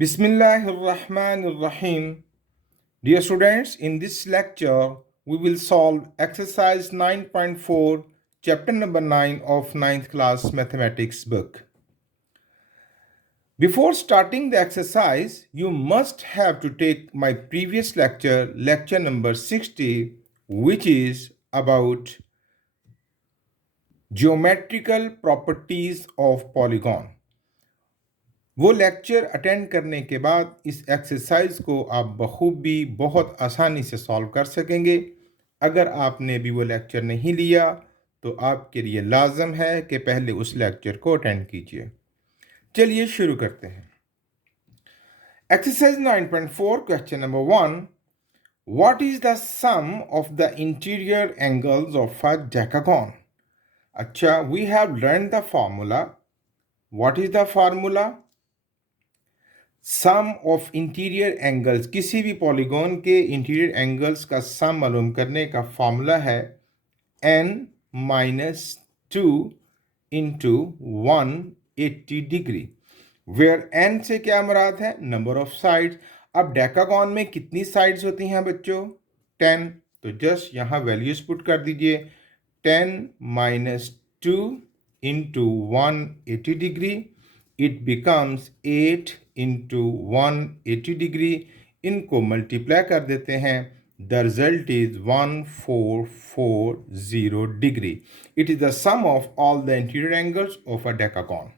Bismillahirrahmanirrahim. Dear students, in this lecture, we will solve exercise 9.4, chapter number 9 of ninth class mathematics book. Before starting the exercise, you must have to take my previous lecture, lecture number 60, which is about geometrical properties of polygon. वो lecture attend करने के बाद इस exercise को आप बखूबी बहुत आसानी से सॉल्व कर सकेंगे। अगर आपने भी वो लेक्चर नहीं लिया तो आपके लिए लाजम है कि पहले उस लेक्चर को अटेंड कीजिए। चलिए शुरू करते हैं। Exercise 9.4 question number 1, what is the sum of the interior angles of a decagon. अच्छा, we have learn the formula. What is the formula? Sum of interior angles, किसी भी पॉलीगॉन के इंटीरियर एंगल्स का सम मालूम करने का फार्मूला है n minus 2 into 180 degree, where n से क्या मुराद है? Number of sides. अब डेकागॉन में कितनी साइड्स होती हैं बच्चों? 10। तो जस्ट यहाँ वैल्यूज पुट कर दीजिए। 10 minus 2 into 180 degree, it becomes 8 into 180 degree. इनको मल्टीप्लाई कर देते हैं, the result is 1440 degree. It is the sum of all the interior angles of a decagon.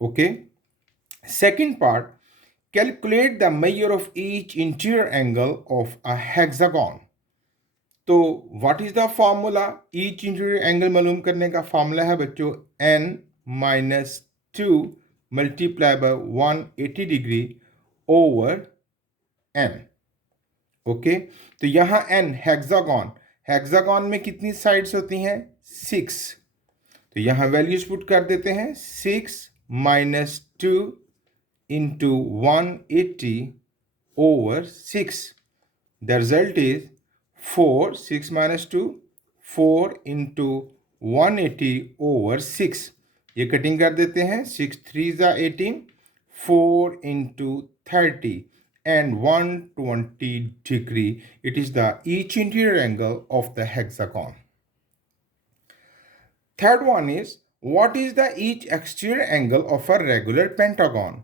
Okay, second part, calculate the measure of each interior angle of a hexagon. तो what is the formula? Each interior angle मालूम करने का formula है बच्चों n minus 2 multiply by 180 degree over n। Okay, तो यहाँ n hexagon, hexagon में कितनी साइड्स होती हैं? 6। तो यहाँ वैल्यूज पुट कर देते हैं। 6 minus 2 into 180 over 6, the result is 4, 6 minus 2, 4 into 180 over 6। ये कटिंग कर देते हैं। 6 3 ज़ा 18, 4 into 30 and 120 degree. It is the each interior angle of the hexagon. Third one is, what is the each exterior angle of a regular pentagon?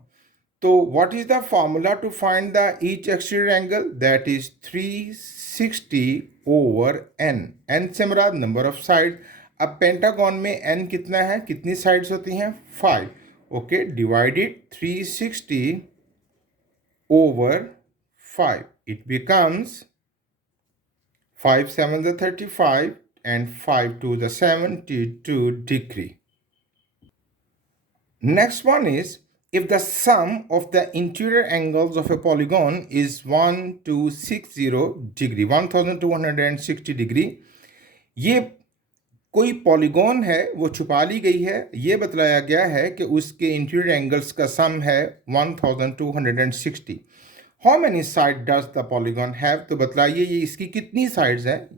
So what is the formula to find the each exterior angle? That is 360 over n। n से मुराद number of side. अब pentagon में n कितना है? कितनी sides होती हैं? 5। Okay, divided 360 over 5, it becomes 5 7 the 35 and 5 2 the 72 degree. Next one is, if the sum of the interior angles of a polygon is 1260 degree, 1260 degree, ये कोई polygon है, वो छुपा ली गई है। ये बतलाया गया है कि उसके इंटीरियर एंगल्स का सम है 1260। How many side does the polygon have? तो बतलाइए ये इसकी कितनी साइड्स हैं।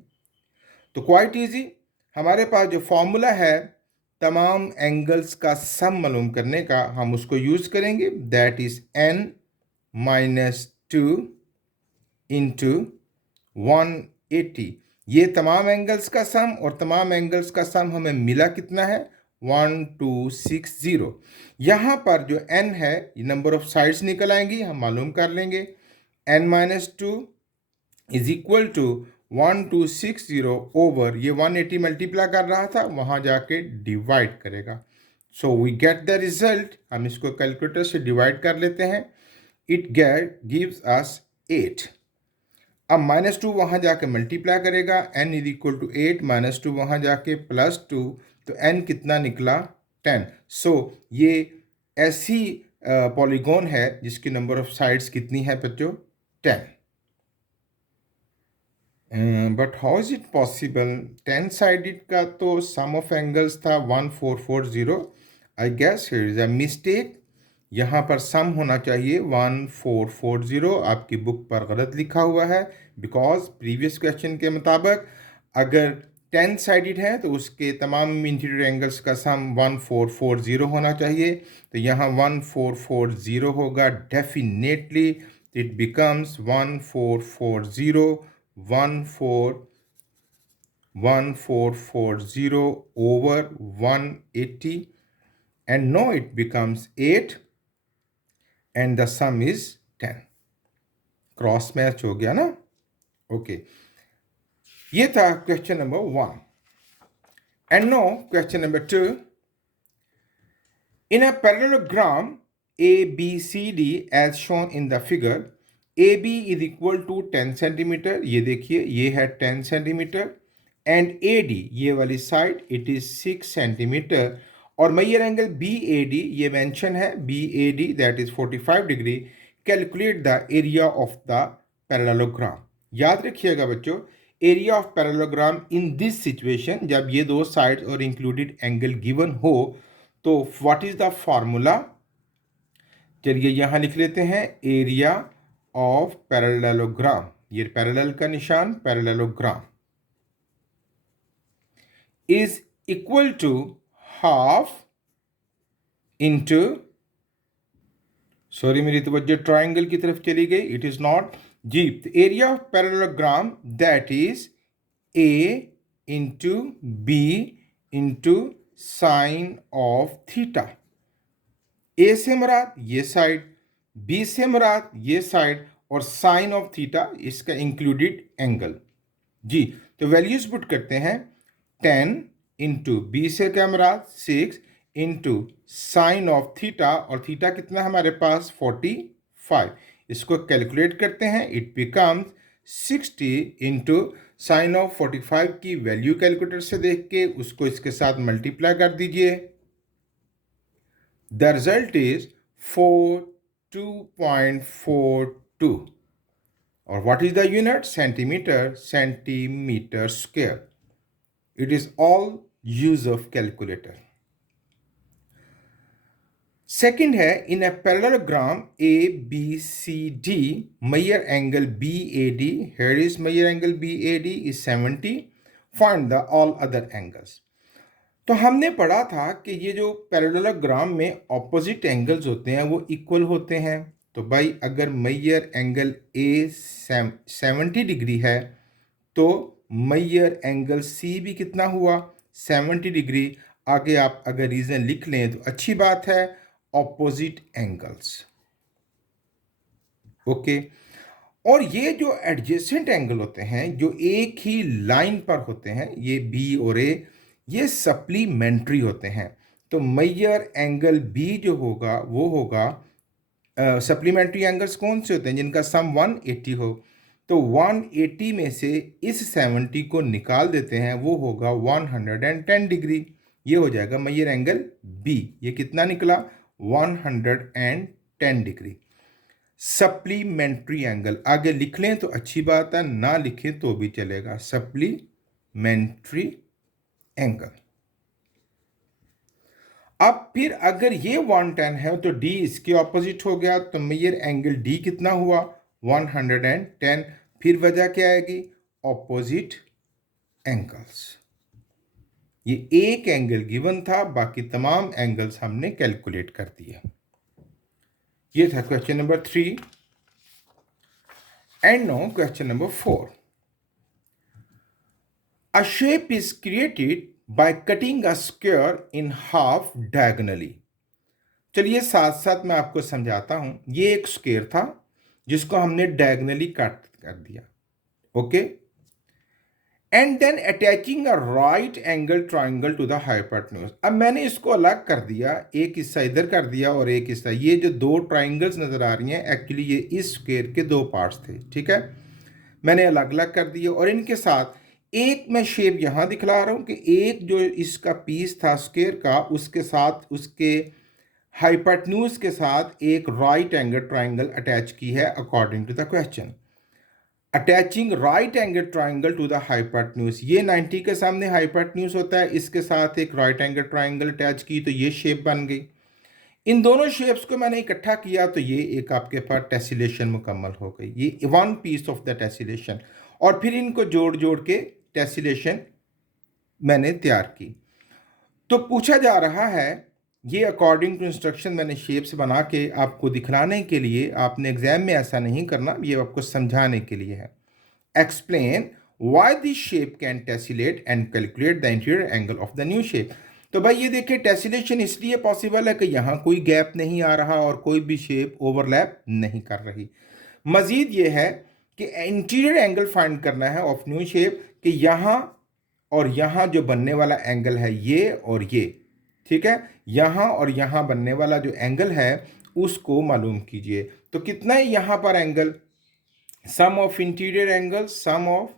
तो क्वाइट इजी, हमारे पास जो फॉर्मूला है तमाम एंगल्स का सम मालूम करने का, हम उसको यूज़ करेंगे। That is n minus 2 into 180। ये तमाम एंगल्स का सम, और तमाम एंगल्स का सम हमें मिला कितना है? 1260। यहाँ पर जो n है, ये नंबर ऑफ साइड्स निकल आएंगी, हम मालूम कर लेंगे। n minus 2 is equal to 1260 over, ये 180 मल्टीप्लाई कर रहा था, वहाँ जाके डिवाइड करेगा। So we get the result. हम इसको कैलकुलेटर से डिवाइड कर लेते हैं। It gives us 8। अब माइनस 2 वहाँ जाके मल्टीप्लाई करेगा, n is equal to 8 minus 2 वहाँ जाके प्लस 2, तो n कितना निकला? 10। सो ये ऐसी पॉलीगॉन है जिसकी नंबर ऑफ साइड्स कितनी है बच्चों? 10। But how is it possible? 10 sided का तो सम ऑफ एंगल्स था 1440। I guess here is a mistake. यहाँ पर सम होना चाहिए 1440। आपकी बुक पर गलत लिखा हुआ है, बिकॉज प्रीवियस क्वेश्चन के मुताबिक अगर 10 साइडेड है तो उसके तमाम इंटीरियर एंगल्स का सम 1440 होना चाहिए। तो यहाँ 1440 होगा definitely. It becomes 1440 1440 over 180 and now it becomes 8 and the sum is 10। Cross match हो गया ना। ओके, ये था question number 1। And now question number 2। In a parallelogram ABCD as shown in the figure, AB is equal to 10 centimetre, ये देखिए ये है 10 centimetre, and AD ये वाली साइड इट इज 6 सेंटीमीटर, और मेजर एंगल BAD ये मेंशन है, BAD that is 45 degree. Calculate the area of the parallelogram. याद रखिएगा बच्चों, area of parallelogram in this situation, जब ये दो साइड्स और इंक्लूडेड एंगल गिवन हो, तो व्हाट इज द फॉर्मूला। चलिए यहां लिख लेते हैं, एरिया ऑफ पैरेललोग्राम, ये पैरेलल का निशान, parallelogram is equal to half into, sorry मेरी तवज्जो ट्राइंगल की तरफ चली गई, इट इज नॉट जी। Area of parallelogram that is a into b into sine of theta. A से मुराद ये साइड, बी से मुराद ये साइड, और साइन ऑफ थीटा इसका इंक्लूडेड एंगल जी। तो वैल्यूज पुट करते हैं, 10 इंटू बी से क्या मुराद 6 इंटू साइन ऑफ थीटा, और थीटा कितना हमारे पास 45, इसको कैलकुलेट करते हैं, it becomes 60 into sine of 45 की वैल्यू कैलकुलेटर से देख के उसको इसके साथ मल्टीप्लाई कर दीजिए। द रिजल्ट इज 42.42, और what is the unit, centimetre, centimetre square. It is all use of calculator. Second है, in a parallelogram ABCD, measure angle BAD, here is measure angle BAD is 70, find the all other angles। तो हमने पढ़ा था कि ये जो parallelogram में opposite angles होते हैं वो इक्वल होते हैं। तो भाई अगर मेजर एंगल A 70 डिग्री है तो मेजर एंगल C भी कितना हुआ, 70 डिग्री। आगे आप अगर रीजन लिख लें तो अच्छी बात है, ऑपोजिट एंगल्स। ओके, और ये जो एडजेसेंट एंगल होते हैं जो एक ही लाइन पर होते हैं, ये B और A, ये सप्लीमेंट्री होते हैं। तो मेजर एंगल B जो होगा वो होगा, सप्लीमेंट्री एंगल्स कौन से होते हैं, जिनका सम 180 हो। तो 180 में से इस 70 को निकाल देते हैं, वो होगा 110 डिग्री, ये हो जाएगा मेजर एंगल B। ये कितना निकला, 110 डिग्री। सप्लीमेंट्री एंगल आगे लिख लें तो अच्छी बात है, ना लिखें तो भी चलेगा, सप्लीमेंट्री एंगल। अब फिर अगर ये 110 है तो D इसके ऑपोजिट हो गया, तो मेजर एंगल D कितना हुआ, 110। फिर वजह क्या आएगी, ऑपोजिट एंगल्स। ये एक एंगल गिवन था, बाकी तमाम एंगल्स हमने कैलकुलेट कर दिए। ये था question number 3। And now question number 4। A shape is created by cutting a square in half diagonally. चलिए साथ साथ मैं आपको समझाता हूं। ये एक स्क्वायर था जिसको हमने डायगोनली कट कर दिया, okay, and then attaching a right angle triangle to the hypotenuse. अब मैंने इसको अलग कर दिया, एक हिस्सा इधर कर दिया और एक हिस्सा, ये जो दो ट्राइंगल्स नजर आ रही हैं एक्चुअली ये इस स्क्वायर के दो पार्ट्स थे, ठीक है, मैंने अलग अलग कर दिए। और इनके साथ एक मैं शेप यहाँ दिखला रहा हूँ कि एक जो इसका पीस था स्क्वायर का, उसके साथ उसके हाइपोटेन्यूज के साथ एक राइट एंगल ट्राइंगल अटैच की है according to the question. Attaching right angle triangle to the hypotenuse, ये 90 के सामने हाइपोटेन्यूज होता है, इसके साथ एक राइट एंगल ट्राइंगल अटैच की तो ये शेप बन गई। इन दोनों शेप्स को मैंने इकट्ठा किया तो ये एक आपके पास टेसिलेशन मुकम्मल हो गई, ये one piece of the tessellation. और फिर इनको जोड़ जोड़ के टेसिलेशन मैंने तैयार की। तो पूछा जा रहा है, ये अकॉर्डिंग टू इंस्ट्रक्शन मैंने शेप्स बना के आपको दिखलाने के लिए, आपने एग्जाम में ऐसा नहीं करना, ये आपको समझाने के लिए है। Explain why this shape can tessellate and calculate the interior angle of the new shape. तो भाई ये देखिए, टेसिलेशन इसलिए पॉसिबल है कि यहाँ कोई गैप नहीं आ रहा और कोई भी शेप ओवरलैप नहीं कर रही। मजीद ये है कि इंटीरियर एंगल फाइंड करना है ऑफ न्यू शेप, कि यहाँ और यहाँ जो बनने वाला एंगल है ये और ये, ठीक है, यहाँ और यहाँ बनने वाला जो एंगल है उसको मालूम कीजिए। तो कितना है यहाँ पर angle, sum of interior angle, sum of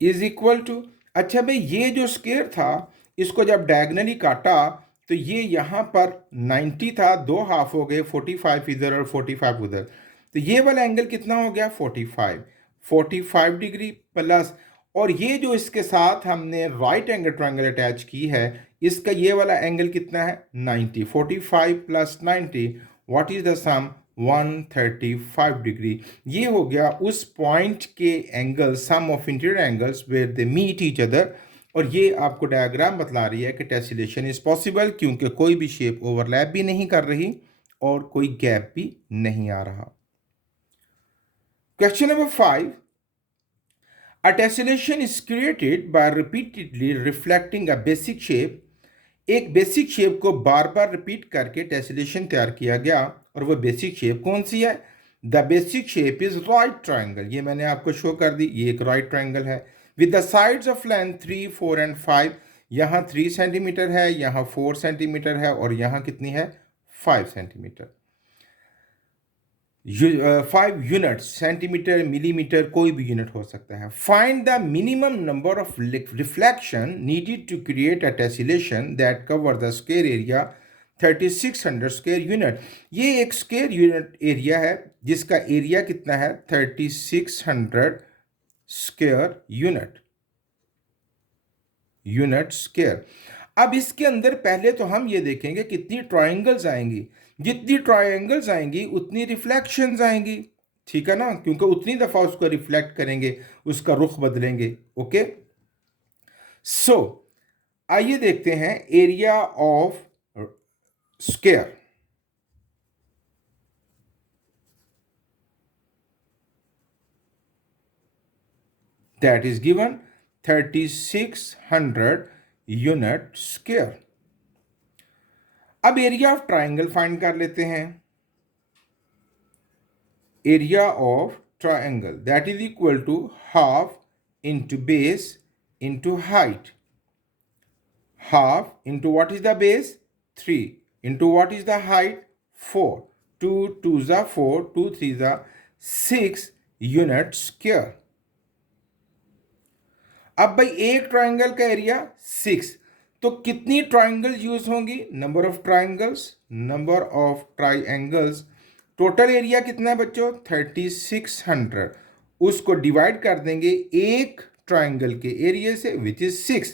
is equal to, अच्छा भाई ये जो स्क्वायर था इसको जब डायगनली काटा तो ये यहाँ पर 90 था, दो हाफ हो गए, 45 इधर और 45 उधर, तो ये वाला एंगल कितना हो गया 45 डिग्री प्लस, और ये जो इसके साथ हमने राइट एंगल ट्रायंगल अटैच की है इसका ये वाला एंगल कितना है 90, 45 plus 90, what is the sum 135 degree. ये हो गया उस पॉइंट के angle, sum of interior angles where they meet each other. और ये आपको डायग्राम बतला रही है कि टेसिलेशन इज पॉसिबल क्योंकि कोई भी शेप ओवरलैप भी नहीं कर रही और कोई गैप भी नहीं आ रहा। Question number 5, a tessellation is created by repeatedly reflecting a basic shape। एक बेसिक शेप को बार बार रिपीट करके टेसिलेशन तैयार किया गया, और वो बेसिक शेप कौन सी है, the basic shape is right triangle. ये मैंने आपको शो कर दी, ये एक राइट ट्रायंगल है with the sides of length 3, 4 and 5। यहाँ 3 सेंटीमीटर है, यहाँ 4 सेंटीमीटर है और यहाँ कितनी है 5 सेंटीमीटर। 5 यूनिट्स, सेंटीमीटर, मिलीमीटर, कोई भी यूनिट हो सकता है। Find the minimum number of reflection needed to create a tessellation that cover the square area 3600 square unit. ये एक स्क्वायर यूनिट एरिया है जिसका एरिया कितना है 3600 स्क्वायर यूनिट स्क्वायर। अब इसके अंदर पहले तो हम ये देखेंगे कितनी ट्रायंगल्स आएंगी, जितनी ट्रायंगल्स आएंगी उतनी रिफ्लेक्शंस आएंगी, ठीक है ना, क्योंकि उतनी दफा उसको रिफ्लेक्ट करेंगे, उसका रुख बदलेंगे। ओके, सो आइए देखते हैं area of square. That is given 3600 unit square. अब एरिया ऑफ ट्रायंगल फाइंड कर लेते हैं। Area of triangle that is equal to half into base into height, half into what is the base 3 into what is the height 4, 2 2 जा 4, 2 3 जा 6 unit square. अब भाई एक triangle का एरिया 6, तो कितनी ट्रायंगल यूज होंगी, number of triangles, number of triangles. Total area कितना है बच्चों 3600, उसको डिवाइड कर देंगे एक ट्रायंगल के एरिया से विच इज 6,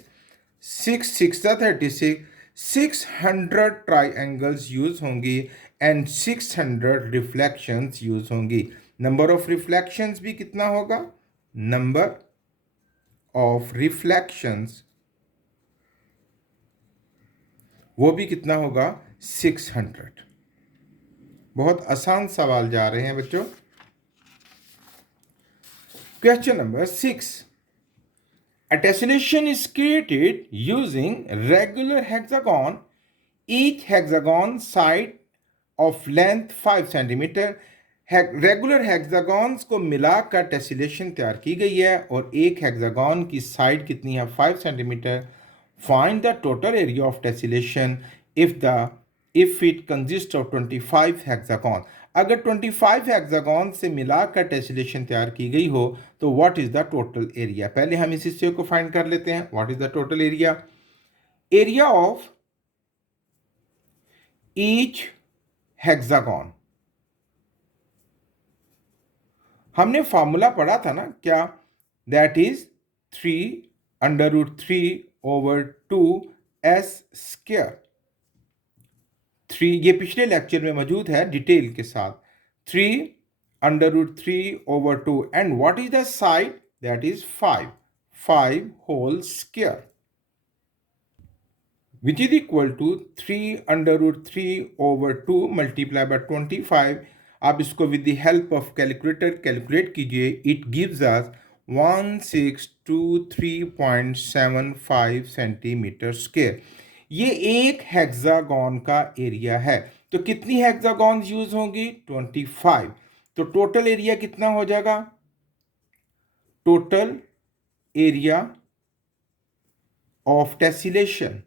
6 6 36, 600 ट्रायंगल्स यूज होंगी एंड 600 रिफ्लेक्शंस यूज होंगी। नंबर ऑफ रिफ्लेक्शंस भी कितना होगा, नंबर ऑफ रिफ्लेक्शंस वो भी कितना होगा 600। बहुत आसान सवाल जा रहे हैं बच्चों। Question number 6, a tessellation is created using regular hexagon, each hexagon side of length 5 centimetre. Regular hexagons को मिलाकर टेसिलेशन तैयार की गई है और एक हेक्सागॉन की साइड कितनी है 5 centimetre. Find the total area of tessellation if it consist of 25 hexagon. अगर 25 हेक्सागॉन से मिलाकर टेसिलेशन तैयार की गई हो तो what is the total area. पहले हम इस हिस्से को फाइंड कर लेते हैं, what is the total area. Area of each hexagon, हमने फॉर्मूला पढ़ा था ना क्या, दैट इज 3 √3/2 s स्क्वायर। 3, ये पिछले लेक्चर में मौजूद है डिटेल के साथ, 3√3/2 and what is the side, that is 5 whole square, which is equal to 3√3/2 multiplied by 25. आप इसको with the help of calculator calculate कीजिए, it gives us 1623.75 centimetre square. ये एक हेक्सागोन का एरिया है। तो कितनी हेक्सागॉन्स यूज होंगी? 25। तो टोटल एरिया कितना हो जाएगा? टोटल एरिया ऑफ टेसिलेशन,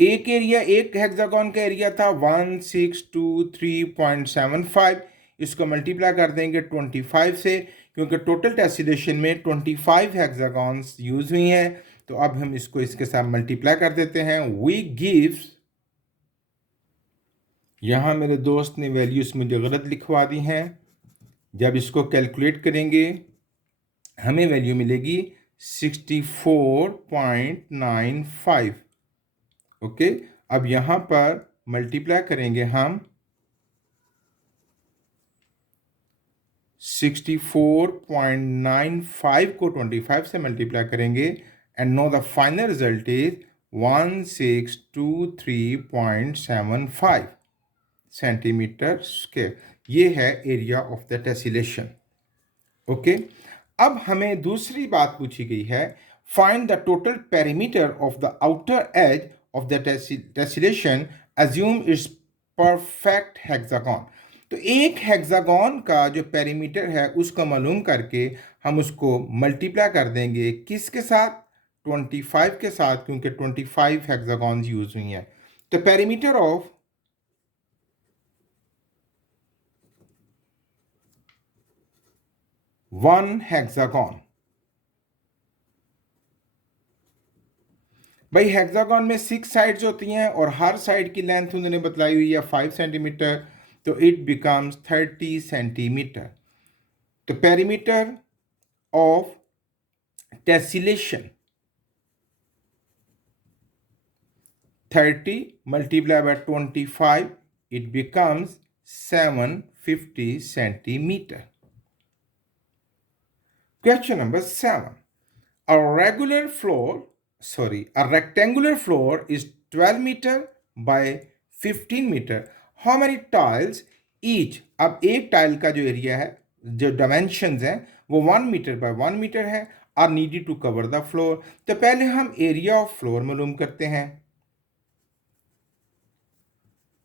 एक हेक्सागोन का एरिया था 1623.75, इसको मल्टीप्लाई कर देंगे 25 से, क्योंकि टोटल टेसिलेशन में 25 हेक्सागॉन्स यूज हुई हैं। तो अब हम इसको इसके साथ मल्टीप्लाई कर देते हैं। वी गिव्स, यहां मेरे दोस्त ने वैल्यूज मुझे गलत लिखवा दी हैं, जब इसको कैलकुलेट करेंगे हमें वैल्यू मिलेगी 64.95। ओके, अब यहां पर मल्टीप्लाई करेंगे हम 64.95 को 25 से मल्टीप्लाई करेंगे and know the final result is 1623.75 centimetre square. ये है area of the tessellation. Okay, अब हमें दूसरी बात पूछी गई है, find the total perimeter of the outer as of the tessellation, assume it's perfect hexagon. तो एक हेक्सागोन का जो पेरीमीटर है उसको मालूम करके हम उसको मल्टीप्लाई कर देंगे किसके साथ? 25 के साथ, क्योंकि 25 हेक्सागॉन्स यूज हुई हैं। तो पेरीमीटर ऑफ वन हेक्सागॉन, भाई हेक्सागॉन में 6 साइड्स होती हैं और हर साइड की लेंथ उन्होंने बतलाई हुई है 5 सेंटीमीटर, तो इट बिकम्स 30 सेंटीमीटर। तो perimeter of tessellation 30 multiplied by 25, it becomes 750 centimeter. Question number 7. A rectangular floor is 12 meter by 15 meter. How many tiles each? अब एक टाइल का जो एरिया है, जो डायमेंशंस हैं, वो 1 मीटर बाय 1 मीटर है, are needed to cover the floor. तो पहले हम एरिया ऑफ फ्लोर मालूम करते हैं।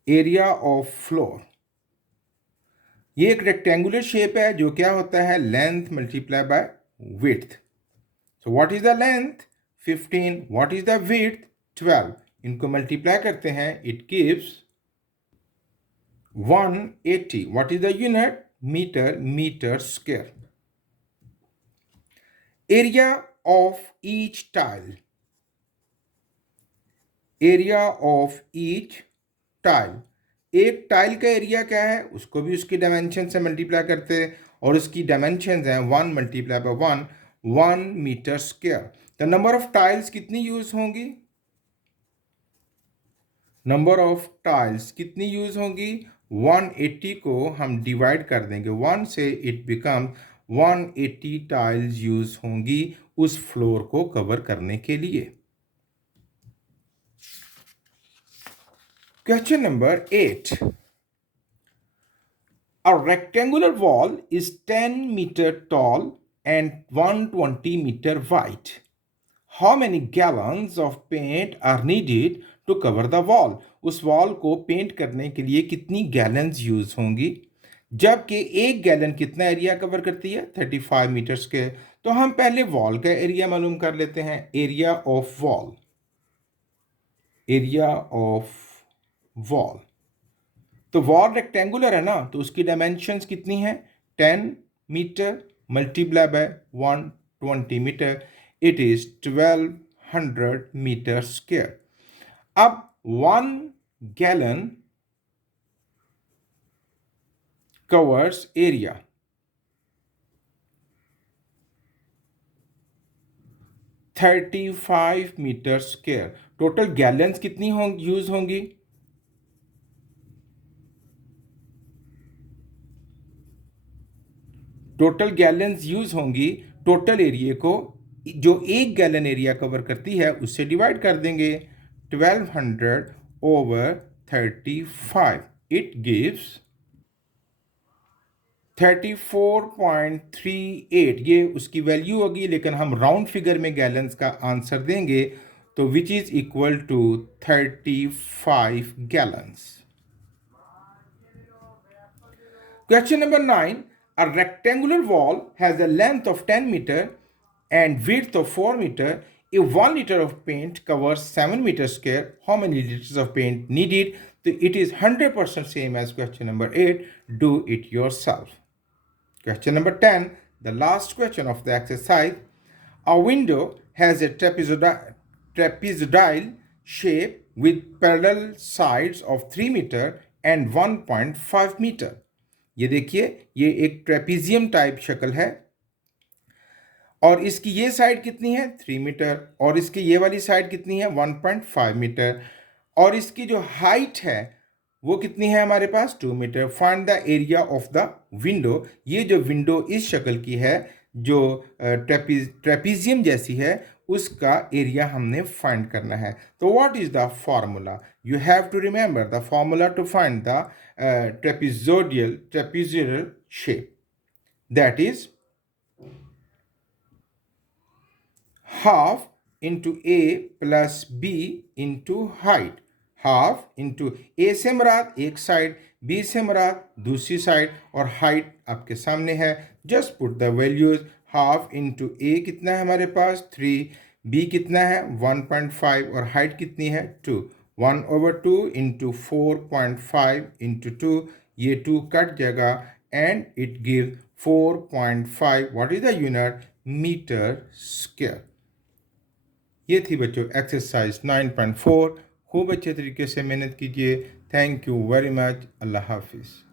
एरिया ऑफ फ्लोर, ये एक रेक्टेंगुलर शेप है जो क्या होता है? Length multiply by width. So what is the length? 15। What is the width? 12। इनको मल्टीप्लाई करते हैं, it gives 180। What is the unit? Metre, metre square. Area of each tile, area of each tile, एक tile का area क्या है उसको भी उसकी डायमेंशन से मल्टीप्लाई करते हैं, और उसकी डायमेंशन हैं 1 multiply by 1, 1 metre square. The number of tiles कितनी यूज होंगी? नंबर ऑफ टाइल्स कितनी यूज होंगी? 180 को हम डिवाइड कर देंगे 1 से, इट बिकम 180 टाइल्स यूज होंगी उस फ्लोर को कवर करने के लिए। Question number 8. A rectangular wall is 10 meter tall and 120 meter wide. How many gallons of paint are needed to cover the wall? उस वॉल को पेंट करने के लिए कितनी गैलन्स यूज होंगी? जबकि एक गैलन कितना एरिया कवर करती है? 35 मीटर्स के। तो हम पहले वॉल का एरिया मालूम कर लेते हैं। Area of wall, area of wall, तो वॉल रेक्टेंगुलर है ना, तो उसकी डायमेंशंस कितनी हैं? 10 metre multiply by 120 metre, it is 1200 metre square. अब 1 gallon covers area, 35 metre square. Total gallons कितनी यूज होंगी? टोटल गैलन्स यूज होंगी, टोटल एरिया को जो 1 गैलन एरिया कवर करती है उससे डिवाइड कर देंगे। 1200/35, इट गिव्स 34.38। ये उसकी वैल्यू होगी, लेकिन हम राउंड फिगर में गैलन्स का आंसर देंगे, तो which is equal to 35 gallons. Question number 9. A rectangular wall has a length of 10 meter and width of 4 meter. If 1 liter of paint covers 7 meter square, how many liters of paint needed? So it is 100% same as question number 8. Do it yourself. Question number 10, the last question of the exercise. A window has a trapezoidal shape with parallel sides of 3 meter and 1.5 meter. ये देखिए, ये एक trapezium type शक्ल है और इसकी ये side कितनी है? 3 मीटर, और इसकी ये वाली साइड कितनी है? 1.5 मीटर, और इसकी जो हाइट है वो कितनी है हमारे पास? 2 metre. Find the area of the window. ये जो विंडो इस शक्ल की है, जो ट्रेपीजियम जैसी है, उसका एरिया हमने फाइंड करना है। तो what is the formula? You have to remember the formula to find the trapezoidal shape. That is half into a plus b into height. Half into a से मुराद एक साइड, बी से मुराद दूसरी side, और height आपके सामने है। Just put the values. Half into a कितना है हमारे पास? 3, बी कितना है? 1.5, और हाइट कितनी है? 2। 1/2 इंटू 4.5 इंटू 2, ये 2 कट जाएगा and it give 4.5। What is the unit? Metre square. ये थी बच्चों एक्सरसाइज 9.4। खूब अच्छे तरीके से मेहनत कीजिए। Thank you very much. अल्लाह हाफिज़।